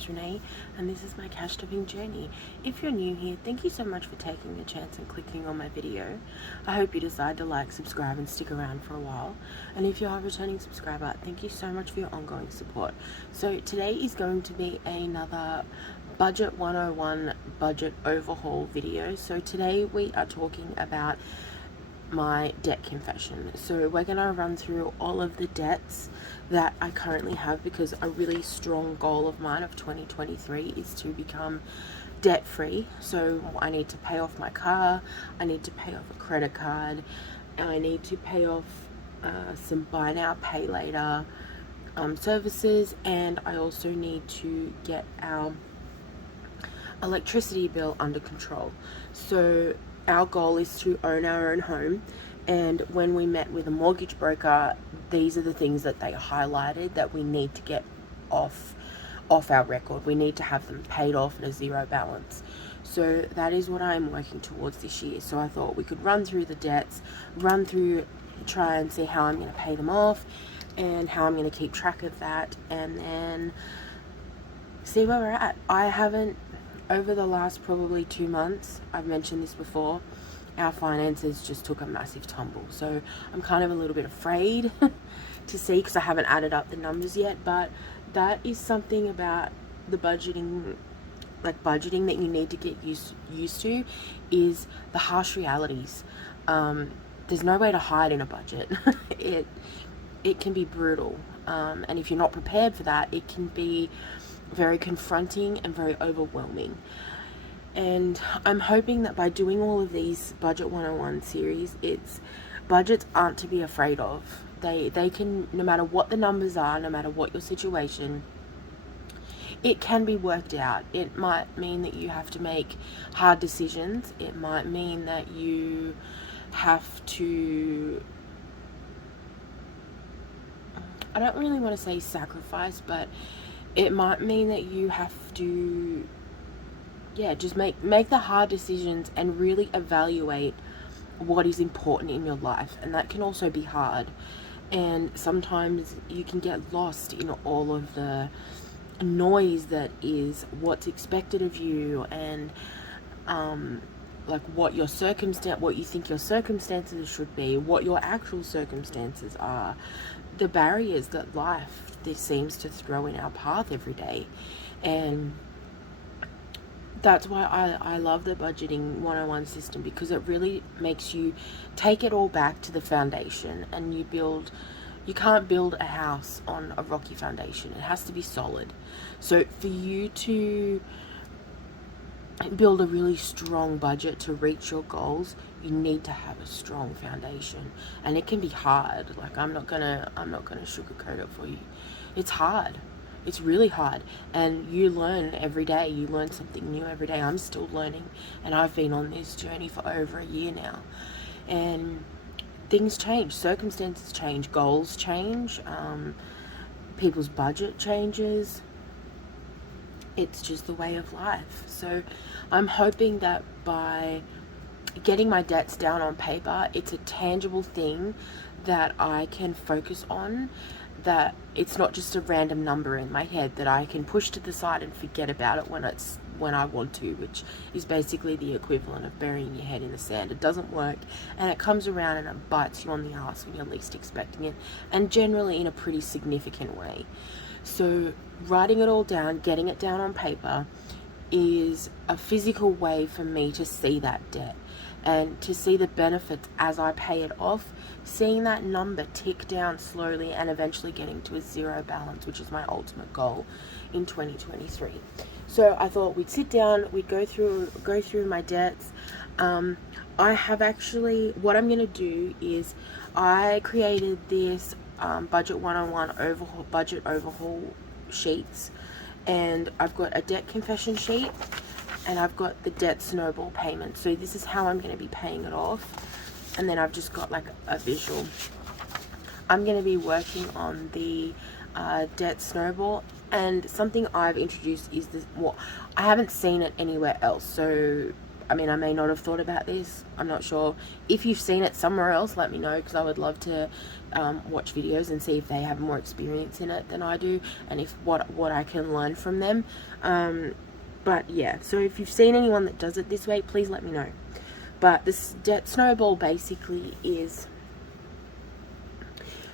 name's Renee, and this is my cash tipping journey. If you're new here, thank you so much for taking the chance and clicking on my video. I hope you decide to like, subscribe, and stick around for a while. And if you're a returning subscriber, thank you so much for your ongoing support. So today is going to be another Budget 101 budget overhaul video. So today we are talking about my debt confession. So we're going to run through all of the debts that I currently have, because a really strong goal of mine of 2023 is to become debt free. So I need to pay off my car, I need to pay off a credit card, I need to pay off some buy now pay later services, and I also need to get our electricity bill under control. So our goal is to own our own home, and when we met with a mortgage broker, these are the things that they highlighted that we need to get off our record. We need to have them paid off at a zero balance. So that is what I'm working towards this year. So I thought we could run through the debts, try and see how I'm going to pay them off and how I'm going to keep track of that, and then see where we're at. I haven't, over the last probably 2 months, I've mentioned this before, our finances just took a massive tumble. So I'm kind of a little bit afraid to see, because I haven't added up the numbers yet. But that is something about the budgeting that you need to get used to, is the harsh realities. There's no way to hide in a budget. It can be brutal, and if you're not prepared for that, it can be very confronting and very overwhelming. And I'm hoping that by doing all of these Budget 101 series, budgets aren't to be afraid of. They can, no matter what the numbers are, no matter what your situation, it can be worked out. It might mean that you have to make hard decisions. It might mean that you have to, I don't really want to say sacrifice, but it might mean that you have to, just make the hard decisions and really evaluate what is important in your life. And that can also be hard. And sometimes you can get lost in all of the noise that is what's expected of you, and what you think your circumstances should be, what your actual circumstances are, the barriers that life seems to throw in our path every day. And that's why I love the budgeting 101 system, because it really makes you take it all back to the foundation. And you can't build a house on a rocky foundation. It has to be solid. So for you to build a really strong budget to reach your goals, you need to have a strong foundation. And it can be hard. I'm not gonna sugarcoat it for you. It's hard. It's really hard, and you learn every day. You learn something new every day. I'm still learning, and I've been on this journey for over a year now. And things change, circumstances change, goals change, people's budget changes. It's just the way of life. So I'm hoping that by getting my debts down on paper, it's a tangible thing that I can focus on, that it's not just a random number in my head that I can push to the side and forget about it when I want to, which is basically the equivalent of burying your head in the sand. It doesn't work, and it comes around and it bites you on the ass when you're least expecting it, and generally in a pretty significant way. So writing it all down, getting it down on paper, is a physical way for me to see that debt and to see the benefits as I pay it off, seeing that number tick down slowly and eventually getting to a zero balance, which is my ultimate goal in 2023. So I thought we'd sit down, we'd go through my debts. I have actually, what I'm going to do is, I created this Budget 101 budget overhaul sheets, and I've got a debt confession sheet, and I've got the debt snowball payment. So this is how I'm going to be paying it off. And then I've just got a visual. I'm going to be working on the debt snowball, and something I've introduced is this. Well, I haven't seen it anywhere else, so I mean, I may not have thought about this. I'm not sure. If you've seen it somewhere else, let me know, because I would love to watch videos and see if they have more experience in it than I do, and if what I can learn from them. But yeah, so if you've seen anyone that does it this way, please let me know. But this debt snowball basically is,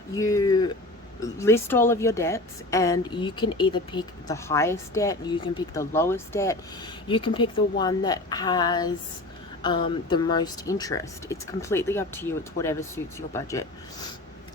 you list all of your debts, and you can either pick the highest debt, you can pick the lowest debt, you can pick the one that has the most interest. It's completely up to you. It's whatever suits your budget.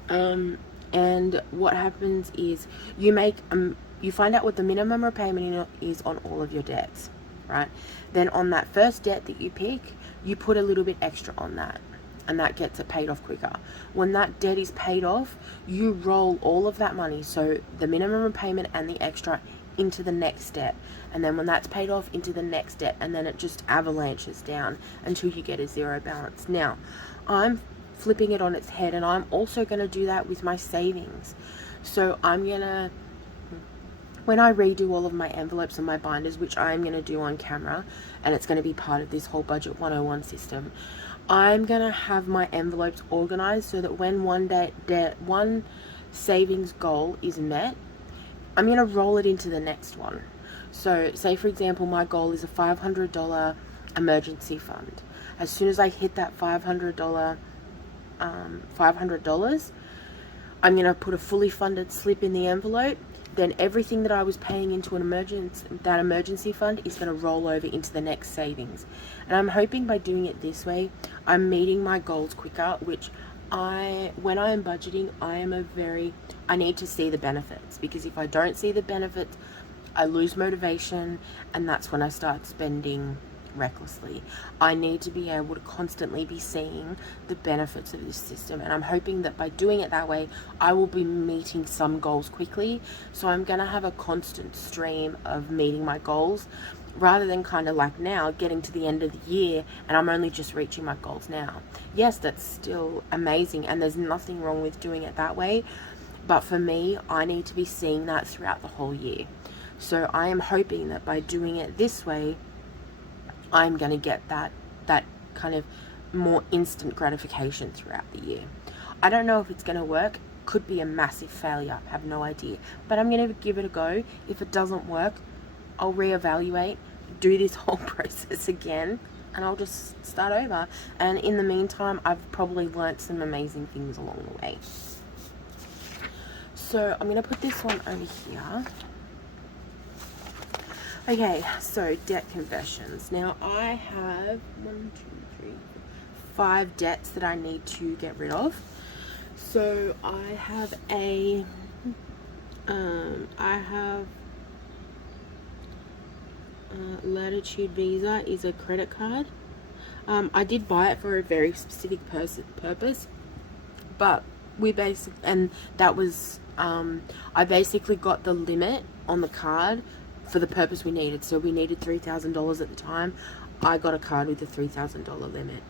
And what happens is you find out what the minimum repayment is on all of your debts, right? Then on that first debt that you pick, you put a little bit extra on that, and that gets it paid off quicker. When that debt is paid off, you roll all of that money, so the minimum repayment and the extra, into the next debt, and then when that's paid off, into the next debt, and then it just avalanches down until you get a zero balance. Now, I'm flipping it on its head, and I'm also going to do that with my savings. So I'm going to, when I redo all of my envelopes and my binders, which I'm going to do on camera, and it's going to be part of this whole Budget 101 system, I'm going to have my envelopes organized so that when one savings goal is met, I'm going to roll it into the next one. So say, for example, my goal is a $500 emergency fund. As soon as I hit that $500, I'm going to put a fully funded slip in the envelope. Then everything that I was paying into that emergency fund is going to roll over into the next savings. And I'm hoping by doing it this way, I'm meeting my goals quicker, which when I am budgeting, I need to see the benefits, because if I don't see the benefits, I lose motivation, and that's when I start spending recklessly. I need to be able to constantly be seeing the benefits of this system, and I'm hoping that by doing it that way, I will be meeting some goals quickly. So I'm going to have a constant stream of meeting my goals, rather than kind of like now getting to the end of the year and I'm only just reaching my goals now. Yes, that's still amazing, and there's nothing wrong with doing it that way, but for me, I need to be seeing that throughout the whole year. So I am hoping that by doing it this way, I'm going to get that kind of more instant gratification throughout the year. I don't know if it's going to work. Could be a massive failure. I have no idea. But I'm going to give it a go. If it doesn't work, I'll reevaluate, do this whole process again, and I'll just start over. And in the meantime, I've probably learnt some amazing things along the way. So I'm going to put this one over here. Okay, so debt conversions. Now I have 5 debts that I need to get rid of. So I have Latitude Visa is a credit card. I did buy it for a very specific purpose, but I basically got the limit on the card for the purpose we needed. So we needed $3,000 at the time. I got a card with a $3,000 limit,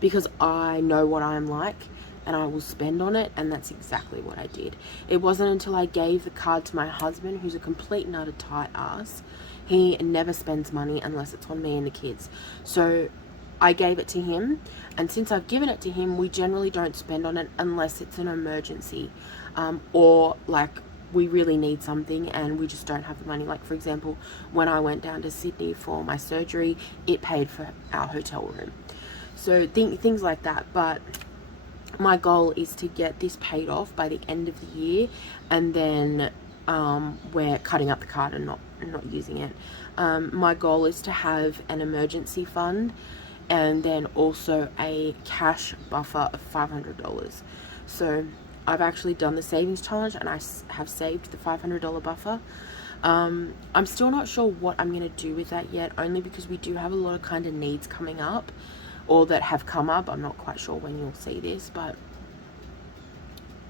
because I know what I'm like and I will spend on it, and that's exactly what I did. It wasn't until I gave the card to my husband, who's a complete and utter tight ass. He never spends money unless it's on me and the kids. So I gave it to him, and since I've given it to him, we generally don't spend on it unless it's an emergency, or like we really need something and we just don't have the money. Like, for example, when I went down to Sydney for my surgery, it paid for our hotel room. So things like that. But my goal is to get this paid off by the end of the year, and then we're cutting up the card and not using it. My goal is to have an emergency fund, and then also a cash buffer of $500. So I've actually done the savings challenge, and I have saved the $500 buffer. I'm still not sure what I'm going to do with that yet, only because we do have a lot of kind of needs coming up, or that have come up. I'm not quite sure when you'll see this, but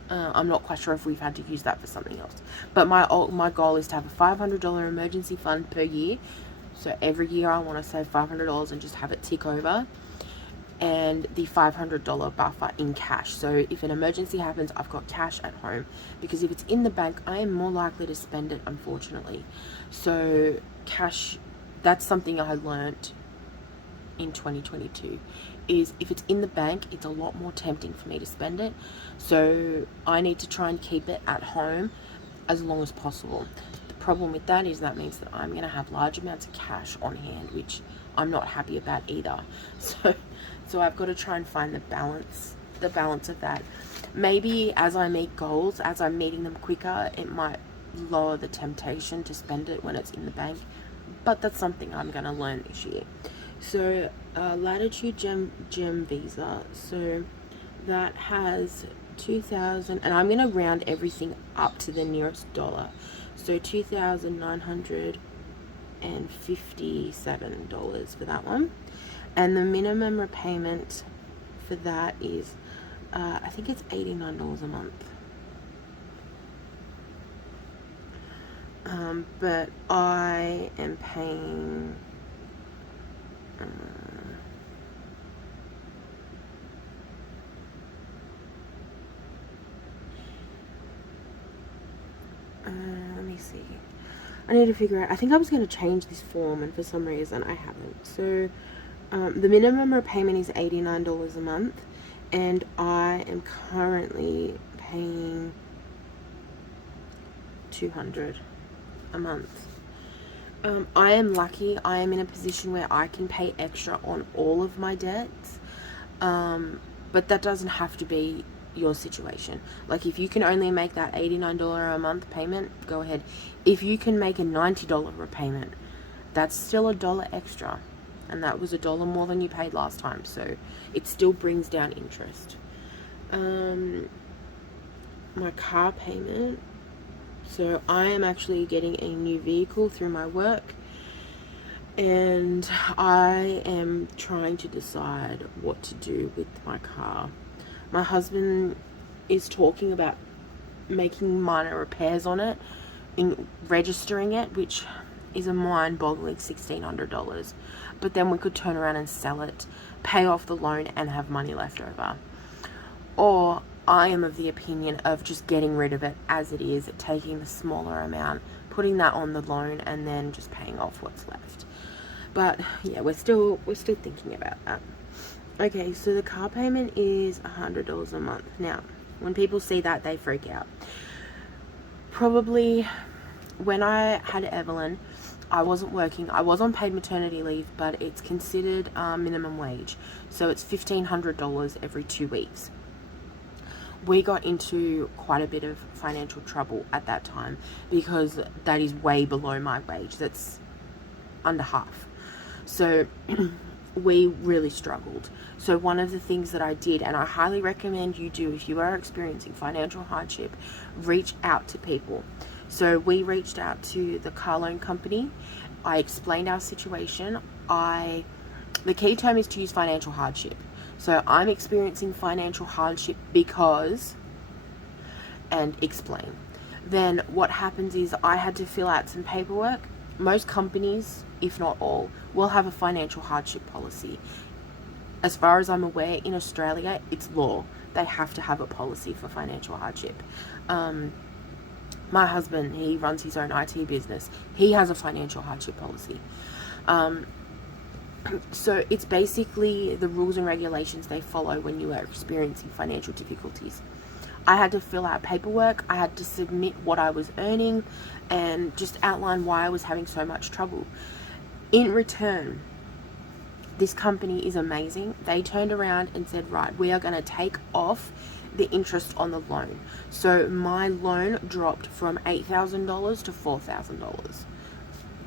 I'm not quite sure if we've had to use that for something else. But my goal is to have a $500 emergency fund per year. So every year I want to save $500 and just have it tick over. And the $500 buffer in cash. So if an emergency happens, I've got cash at home. Because if it's in the bank, I am more likely to spend it, unfortunately. So cash, that's something I learnt in 2022 is if it's in the bank, it's a lot more tempting for me to spend it. So I need to try and keep it at home as long as possible. The problem with that is that means that I'm going to have large amounts of cash on hand, which I'm not happy about either. So I've got to try and find the balance of that. Maybe as I meet goals, as I'm meeting them quicker, it might lower the temptation to spend it when it's in the bank. But that's something I'm going to learn this year. So Latitude Gem Visa, so that has 2,000, and I'm going to round everything up to the nearest dollar. So $2,957 for that one. And the minimum repayment for that is, I think it's $89 a month. But I am paying let me see. I need to figure out. I think I was going to change this form, and for some reason I haven't. So the minimum repayment is $89 a month, and I am currently paying $200 a month. I am lucky. I am in a position where I can pay extra on all of my debts, but that doesn't have to be your situation. Like, if you can only make that $89 a month payment, go ahead. If you can make a $90 repayment, that's still $1 extra, and that was $1 more than you paid last time, so it still brings down interest. My car payment, so I am actually getting a new vehicle through my work, and I am trying to decide what to do with my car. My husband is talking about making minor repairs on it, in registering it, which is a mind-boggling $1,600. But then we could turn around and sell it, pay off the loan, and have money left over. Or I am of the opinion of just getting rid of it as it is, taking the smaller amount, putting that on the loan, and then just paying off what's left. But yeah, we're still thinking about that. Okay, so the car payment is $100 a month. Now, when people see that, they freak out. Probably when I had Evelyn, I wasn't working. I was on paid maternity leave, but it's considered minimum wage. So it's $1,500 every 2 weeks. We got into quite a bit of financial trouble at that time because that is way below my wage. That's under half. So we really struggled. So one of the things that I did, and I highly recommend you do if you are experiencing financial hardship, reach out to people. So we reached out to the car loan company. I explained our situation. The key term is to use financial hardship. So I'm experiencing financial hardship because, and explain. Then what happens is I had to fill out some paperwork. Most companies, if not all, will have a financial hardship policy. As far as I'm aware, in Australia, it's law. They have to have a policy for financial hardship. My husband, he runs his own IT business. He has a financial hardship policy. So it's basically the rules and regulations they follow when you are experiencing financial difficulties. I had to fill out paperwork. I had to submit what I was earning and just outline why I was having so much trouble. In return, this company is amazing. They turned around and said, right, we are going to take off the interest on the loan. So my loan dropped from $8,000 to $4,000.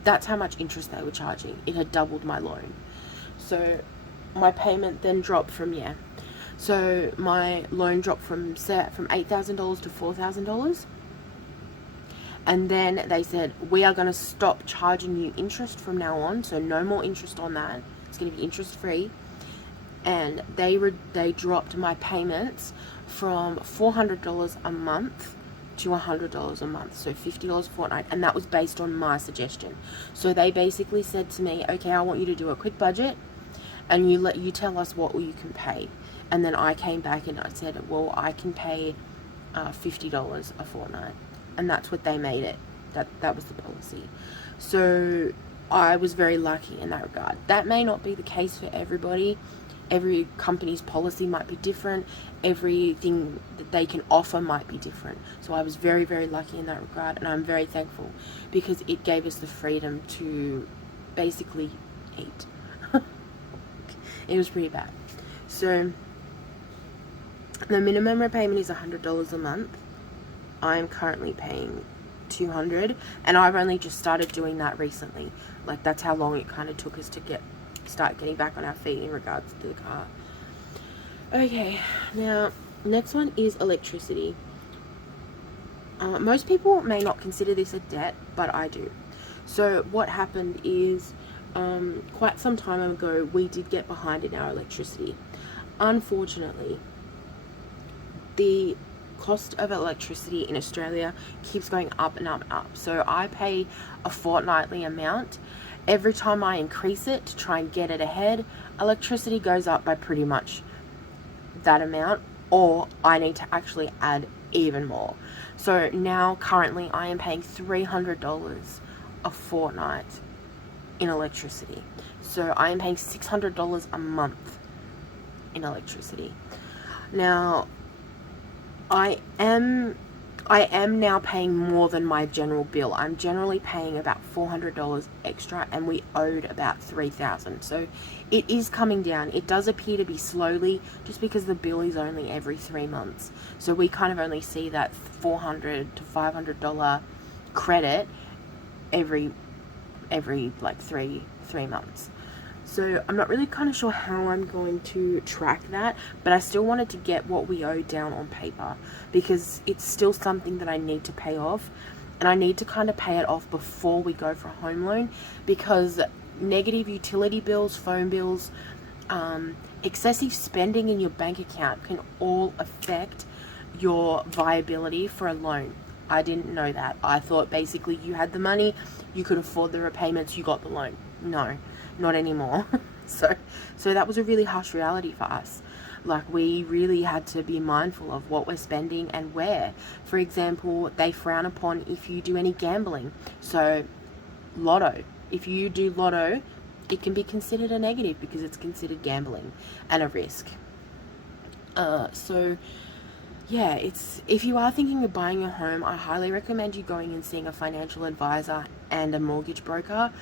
That's how much interest they were charging. It had doubled my loan. So my payment then dropped from, so my loan dropped from $8,000 to $4,000. And then they said, we are going to stop charging you interest from now on. So no more interest on that. It's going to be interest free. And they dropped my payments from $400 a month to $100 a month, so $50 a fortnight, and that was based on my suggestion. So they basically said to me, okay, I want you to do a quick budget, and you tell us what you can pay. And then I came back and I said, well, I can pay $50 a fortnight, and that's what they made it. That was the policy. So I was very lucky in that regard. That may not be the case for everybody. Every company's policy might be different. Everything that they can offer might be different. So I was very, very lucky in that regard, and I'm very thankful because it gave us the freedom to basically eat. It was pretty bad. So the minimum repayment is $100 a month. I'm currently paying $200, and I've only just started doing that recently. Like, that's how long it kind of took us to start getting back on our feet in regards to the car. Okay, now next one is electricity. Most people may not consider this a debt, but I do. So what happened is, quite some time ago, we did get behind in our electricity. Unfortunately, the cost of electricity in Australia keeps going up and up and up. So I pay a fortnightly amount. Every time I increase it to try and get it ahead, electricity goes up by pretty much that amount, or I need to actually add even more. So now currently I am paying $300 a fortnight in electricity. So I am paying $600 a month in electricity. Now I am now paying more than my general bill. I'm generally paying about $400 extra, and we owed about $3,000. So it is coming down. It does appear to be slowly, just because the bill is only every 3 months. So we kind of only see that $400 to $500 credit every like three months. So I'm not really kind of sure how I'm going to track that, but I still wanted to get what we owe down on paper, because it's still something that I need to pay off, and I need to kind of pay it off before we go for a home loan, because negative utility bills, phone bills, excessive spending in your bank account can all affect your viability for a loan. I didn't know that. I thought basically you had the money, you could afford the repayments, you got the loan. No, not anymore. So that was a really harsh reality for us. Like, we really had to be mindful of what we're spending and where. For example, they frown upon if you do any gambling. So lotto, if you do lotto, it can be considered a negative because it's considered gambling and a risk. So yeah, if you are thinking of buying a home, I highly recommend you going and seeing a financial advisor and a mortgage broker.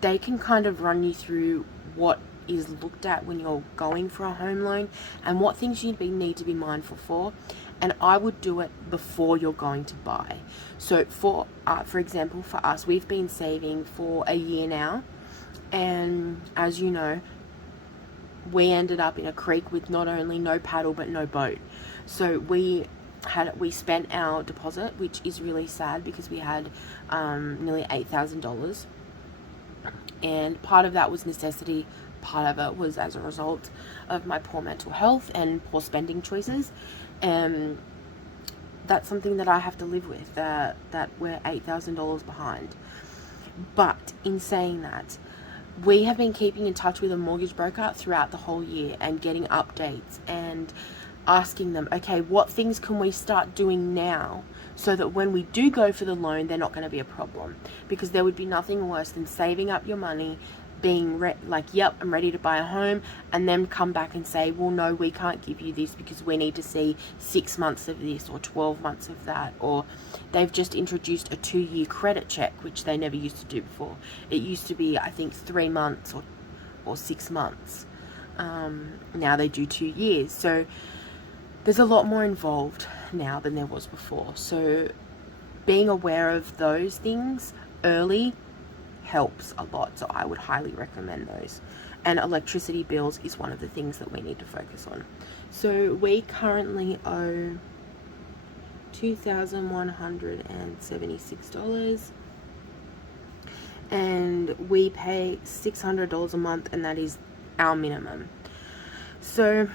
They can kind of run you through what is looked at when you're going for a home loan and what things you need to be mindful for. And I would do it before you're going to buy. So for example, for us, we've been saving for a year now, and as you know, we ended up in a creek with not only no paddle but no boat. So we spent our deposit, which is really sad because we had nearly $8,000, and part of that was necessity, part of it was as a result of my poor mental health and poor spending choices. That's something that I have to live with, that we're $8,000 behind. But in saying that, we have been keeping in touch with a mortgage broker throughout the whole year and getting updates and asking them, okay, what things can we start doing now so that when we do go for the loan, they're not going to be a problem? Because there would be nothing worse than saving up your money, being like, yep, I'm ready to buy a home, and then come back and say, well, no, we can't give you this because we need to see 6 months of this or 12 months of that. Or they've just introduced a 2-year credit check, which they never used to do before. It used to be, I think, 3 months or 6 months. Now they do 2 years. So there's a lot more involved now than there was before. So being aware of those things early helps a lot. So I would highly recommend those. And electricity bills is one of the things that we need to focus on. So we currently owe $2,176, and we pay $600 a month, and that is our minimum. So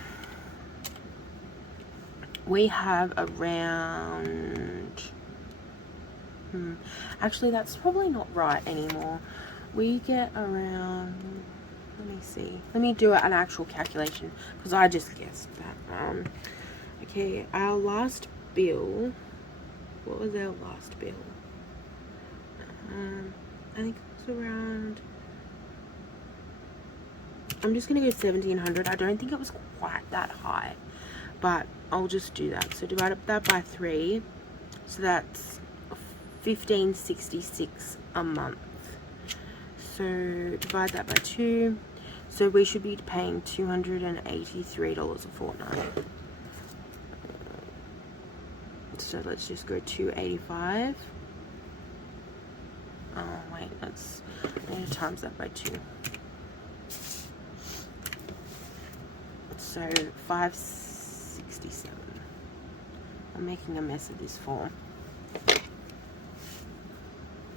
we have around, actually that's probably not right anymore. We get around, let me see, let me do an actual calculation because I just guessed that. Okay, our last bill, what was our last bill? I think it was around I'm just going to go 1700. I don't think it was quite that high, but I'll just do that. So divide that by 3. So that's 1566 a month. So divide that by 2. So we should be paying $283 a fortnight. So let's just go 285. Oh wait, I need to times that by 2. So 567. I'm making a mess of this form. It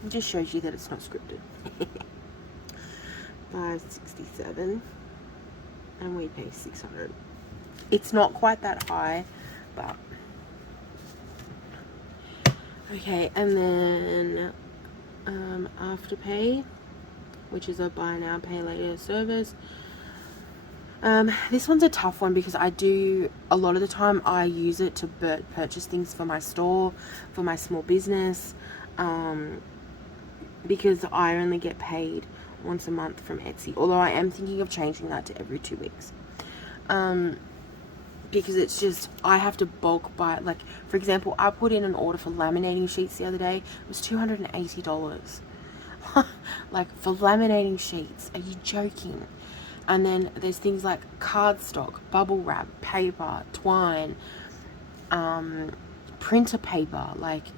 just shows you that it's not scripted. 567, and we pay 600. It's not quite that high, but okay. And then Afterpay, which is a buy now pay later service. This one's a tough one because a lot of the time I use it to purchase things for my store, for my small business, because I only get paid once a month from Etsy, although I am thinking of changing that to every 2 weeks, because it's just, I have to bulk buy. Like, for example, I put in an order for laminating sheets the other day. It was $280. Like, for laminating sheets, are you joking? And then there's things like cardstock, bubble wrap, paper, twine, printer paper. Like,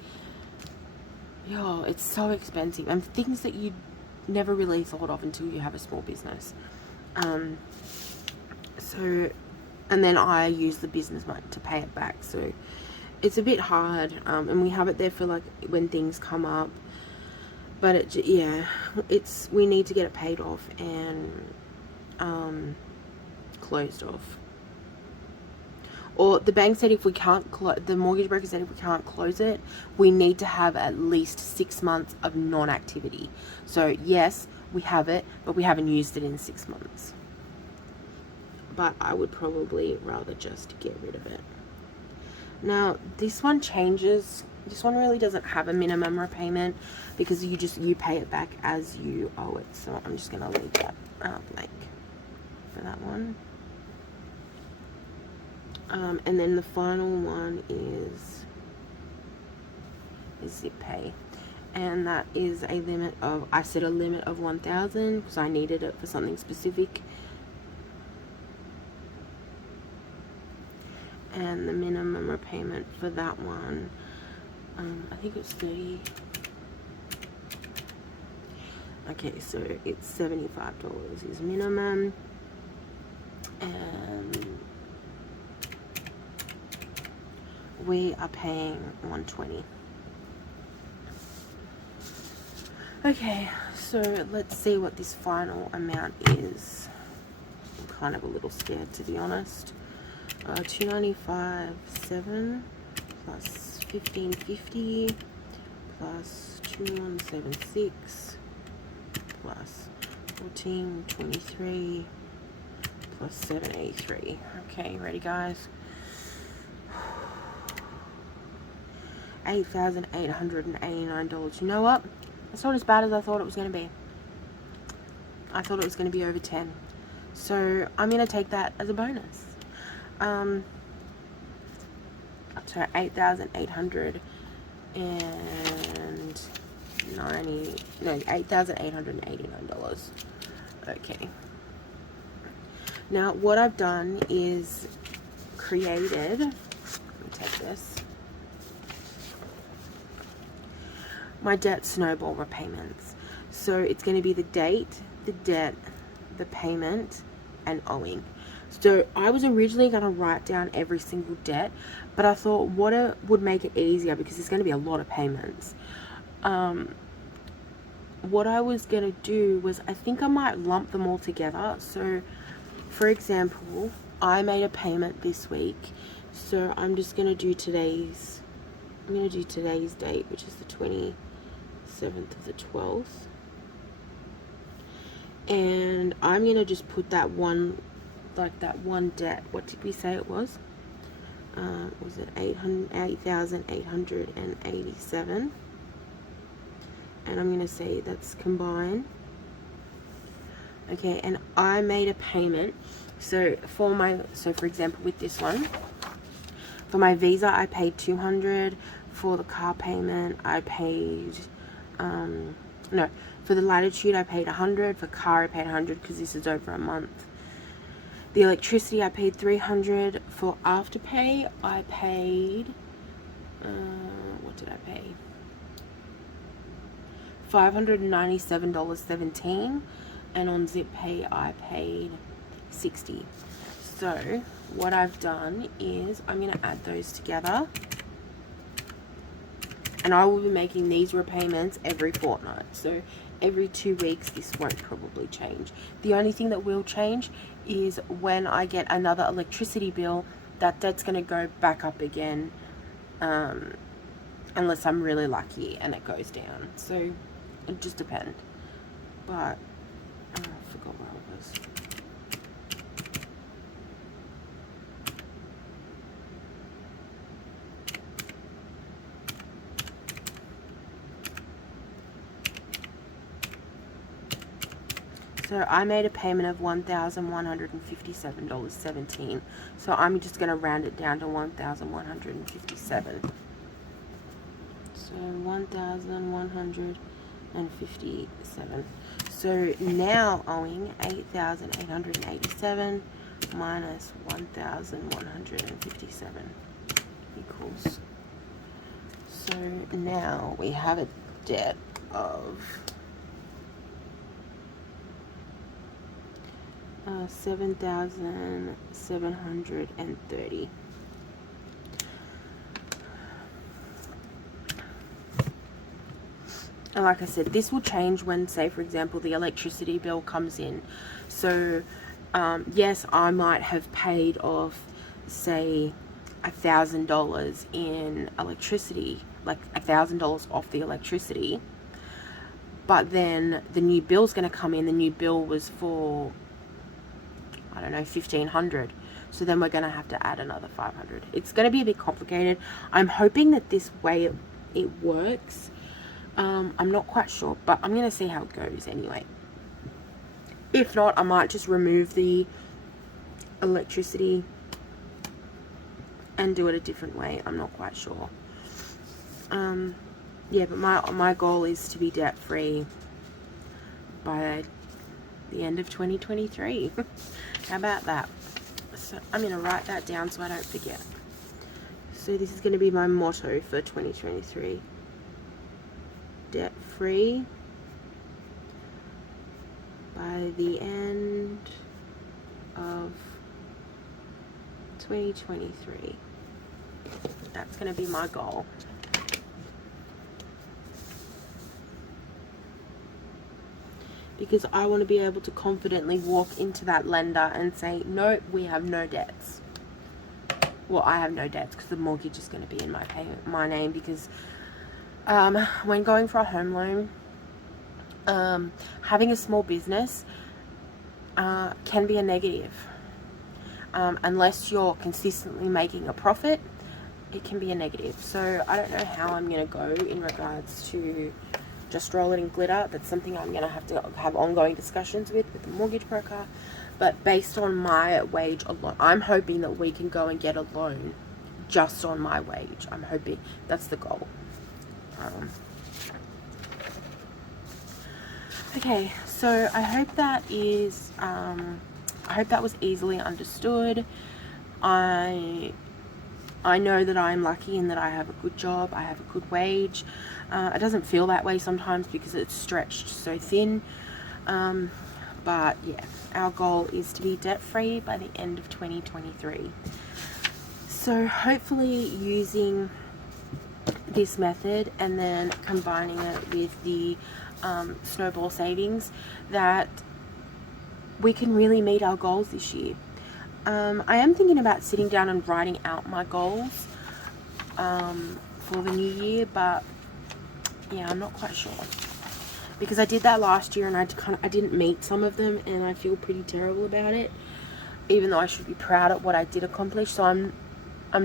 yo, it's so expensive, and things that you never really thought of until you have a small business. So, and then I use the business money to pay it back. So it's a bit hard, and we have it there for like when things come up. But we need to get it paid off and closed off. Or the bank said if we can't the mortgage broker said if we can't close it, we need to have at least 6 months of non-activity. So yes, we have it, but we haven't used it in 6 months. But I would probably rather just get rid of it. Now this one changes. This one really doesn't have a minimum repayment because you pay it back as you owe it. So I'm just gonna leave that blank for that one. And then the final one is Zip Pay, and that is a limit of, I set a limit of 1,000 because I needed it for something specific, and the minimum repayment for that one, I think it was 30. Okay, so it's $75 is minimum, and we are paying $120. Okay, so let's see what this final amount is. I'm kind of a little scared, to be honest. $295.7 plus $15.50 plus $21.76 plus $14.23 plus $7.83. Okay, ready, guys? $8,889. You know what? It's not as bad as I thought it was going to be. I thought it was going to be over 10. So I'm going to take that as a bonus. So $8,889. Okay. Now what I've done is created, let me take this, my debt snowball repayments. So it's going to be the date, the debt, the payment, and owing. So I was originally going to write down every single debt, but I thought what would make it easier, because there's going to be a lot of payments. What I was going to do was, I think I might lump them all together. So for example, I made a payment this week, so I'm just going to do today's date, which is the 27th of the 12th, and I'm going to just put that one, like that one debt. What did we say it was? Was it 8,887? And I'm going to say that's combined Okay, and I made a payment. So for example, with this one, for my Visa, I paid $200. For the car payment, I paid, no, for the Latitude, I paid $100. For car, I paid $100 because this is over a month. The electricity, I paid $300. For Afterpay, I paid, what did I pay? $597.17. And on ZipPay, I paid $60. So what I've done is I'm going to add those together, and I will be making these repayments every fortnight. So every 2 weeks, this won't probably change. The only thing that will change is when I get another electricity bill, that's going to go back up again, unless I'm really lucky and it goes down. So it just depends. But I forgot where I was. So I made a payment of $1,157.17. So I'm just going to round it down to $1,157. So 1,157. So now owing $8,887 minus 1,157 equals. So now we have a debt of $7,730. And like I said, this will change when, say, for example, the electricity bill comes in. So, yes, I might have paid off, say, $1,000 in electricity, like $1,000 off the electricity. But then the new bill's going to come in. The new bill was for, I don't know, $1,500. So then we're going to have to add another $500. It's going to be a bit complicated. I'm hoping that this way it works. I'm not quite sure, but I'm going to see how it goes anyway. If not, I might just remove the electricity and do it a different way. I'm not quite sure. Yeah, but my goal is to be debt free by the end of 2023. How about that? So I'm going to write that down so I don't forget. So this is going to be my motto for 2023. Debt free by the end of 2023. That's going to be my goal. Because I want to be able to confidently walk into that lender and say, no, we have no debts. Well, I have no debts because the mortgage is going to be in my name, because when going for a home loan, having a small business can be a negative. Unless you're consistently making a profit, it can be a negative. So I don't know how I'm going to go in regards to just roll it in glitter. That's something I'm going to have ongoing discussions with the mortgage broker. But based on my wage alone, I'm hoping that we can go and get a loan just on my wage. I'm hoping that's the goal. Okay, so I hope that was easily understood. I know that I'm lucky in that I have a good job, I have a good wage. It doesn't feel that way sometimes because it's stretched so thin. But yeah, our goal is to be debt free by the end of 2023. So hopefully using this method and then combining it with the snowball savings, that we can really meet our goals this year. I am thinking about sitting down and writing out my goals for the new year, but yeah, I'm not quite sure, because I did that last year and I didn't meet some of them, and I feel pretty terrible about it, even though I should be proud of what I did accomplish. So I'm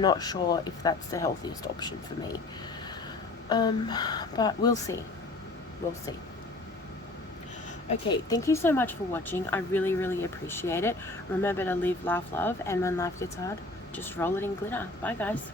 not sure if that's the healthiest option for me. But we'll see. Okay, thank you so much for watching. I really, really appreciate it. Remember to live, laugh, love, and when life gets hard, just roll it in glitter. Bye, guys.